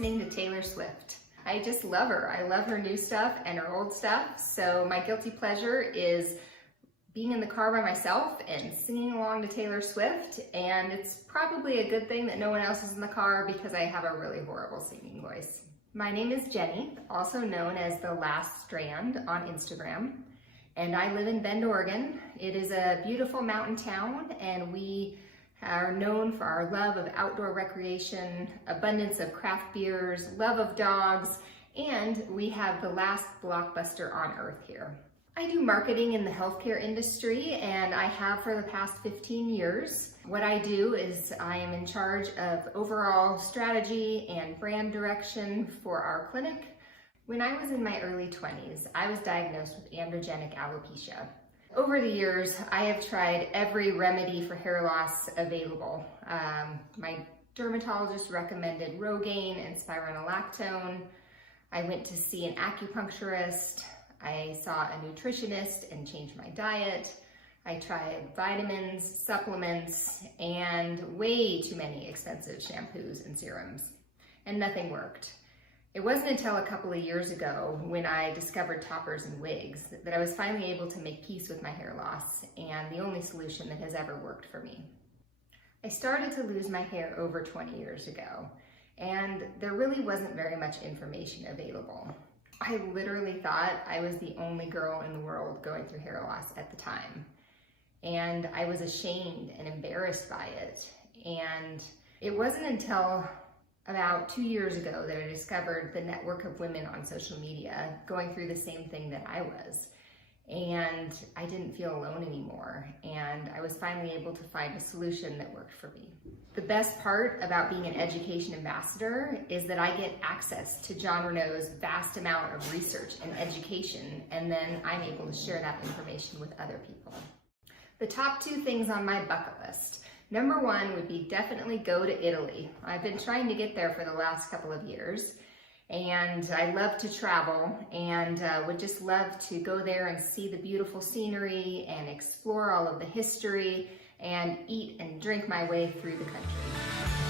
listening to Taylor Swift. I just love her. I love her new stuff and her old stuff. So my guilty pleasure is being in the car by myself and singing along to Taylor Swift. And it's probably a good thing that no one else is in the car because I have a really horrible singing voice. My name is Jenny, also known as The Last Strand on Instagram. And I live in Bend, Oregon. It is a beautiful mountain town, and we are known for our love of outdoor recreation, abundance of craft beers, love of dogs, and we have the last blockbuster on earth here. I do marketing in the healthcare industry, and I have for the past 15 years. What I do is I am in charge of overall strategy and brand direction for our clinic. When I was in my early 20s, I was diagnosed with androgenic alopecia. Over the years, I have tried every remedy for hair loss available. My dermatologist recommended Rogaine and spironolactone. I went to see an acupuncturist. I saw a nutritionist and changed my diet. I tried vitamins, supplements, and way too many expensive shampoos and serums, and nothing worked. It wasn't until a couple of years ago when I discovered toppers and wigs that I was finally able to make peace with my hair loss, and the only solution that has ever worked for me. I started to lose my hair over 20 years ago, and there really wasn't very much information available. I literally thought I was the only girl in the world going through hair loss at the time, and I was ashamed and embarrassed by it. And it wasn't until about 2 years ago that I discovered the network of women on social media going through the same thing that I was. And I didn't feel alone anymore. And I was finally able to find a solution that worked for me. The best part about being an education ambassador is that I get access to Jon Renau's vast amount of research and education, and then I'm able to share that information with other people. The top 2 things on my bucket list. Number 1 would be definitely go to Italy. I've been trying to get there for the last couple of years, and I love to travel and would just love to go there and see the beautiful scenery and explore all of the history and eat and drink my way through the country.